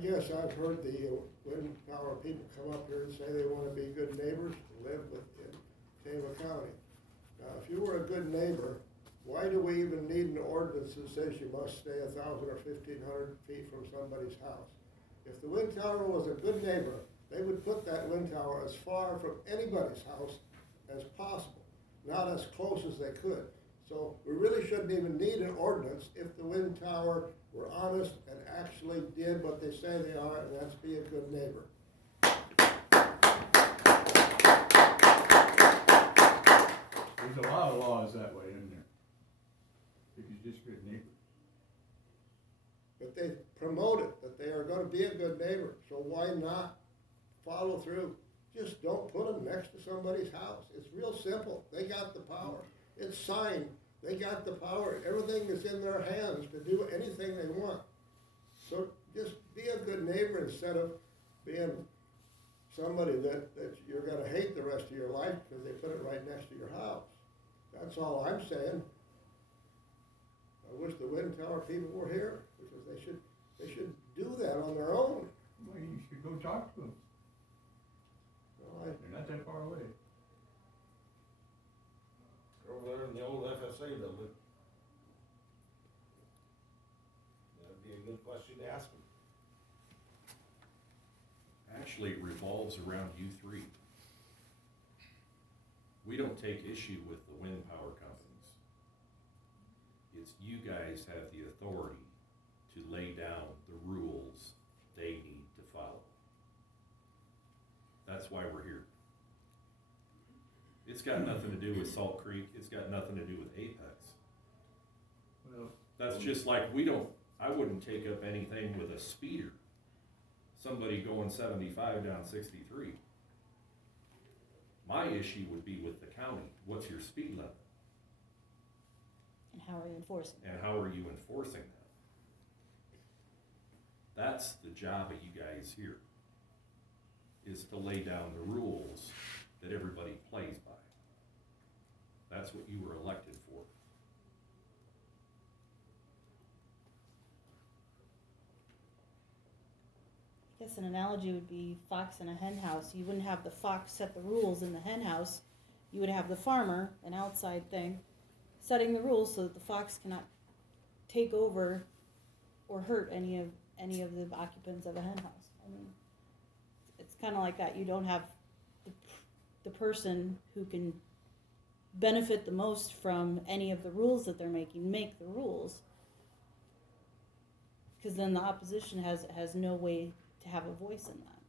guess I've heard the wind tower people come up here and say they want to be good neighbors to live within Tama County. Now, if you were a good neighbor, why do we even need an ordinance that says you must stay 1,000 or 1,500 feet from somebody's house? If the wind tower was a good neighbor, they would put that wind tower as far from anybody's house as possible, not as close as they could. So we really shouldn't even need an ordinance if the wind tower were honest and actually did what they say they are, and that's be a good neighbor. There's a lot of laws that way, isn't there? If you're just a good neighbor. But they promote it, that they are gonna be a good neighbor, so why not follow through? Just don't put them next to somebody's house. It's real simple. They got the power. It's signed. They got the power. Everything is in their hands to do anything they want. So just be a good neighbor instead of being somebody that you're gonna hate the rest of your life because they put it right next to your house. That's all I'm saying. I wish the wind tower people were here because they should do that on their own. Well, you should go talk to them. Well, They're not that far away. Over there in the old FSA building. That'd be a good question to ask them. Actually, it revolves around you three. We don't take issue with the wind power companies. It's you guys have the authority to lay down the rules they need to follow. That's why we're here. It's got nothing to do with Salt Creek, it's got nothing to do with Apex. Well, That's just like I wouldn't take up anything with a speeder. Somebody going 75 down 63. My issue would be with the county. What's your speed limit? And how are you enforcing? And how are you enforcing that? That's the job of you guys here, is to lay down the rules that everybody plays by. That's what you were elected for. I guess an analogy would be fox in a hen house. You wouldn't have the fox set the rules in the hen house. You would have the farmer, an outside thing, setting the rules so that the fox cannot take over or hurt any of the occupants of a hen house. I mean, it's kind of like that. You don't have the person who can benefit the most from any of the rules that they're making make the rules, because then the opposition has no way to have a voice in that.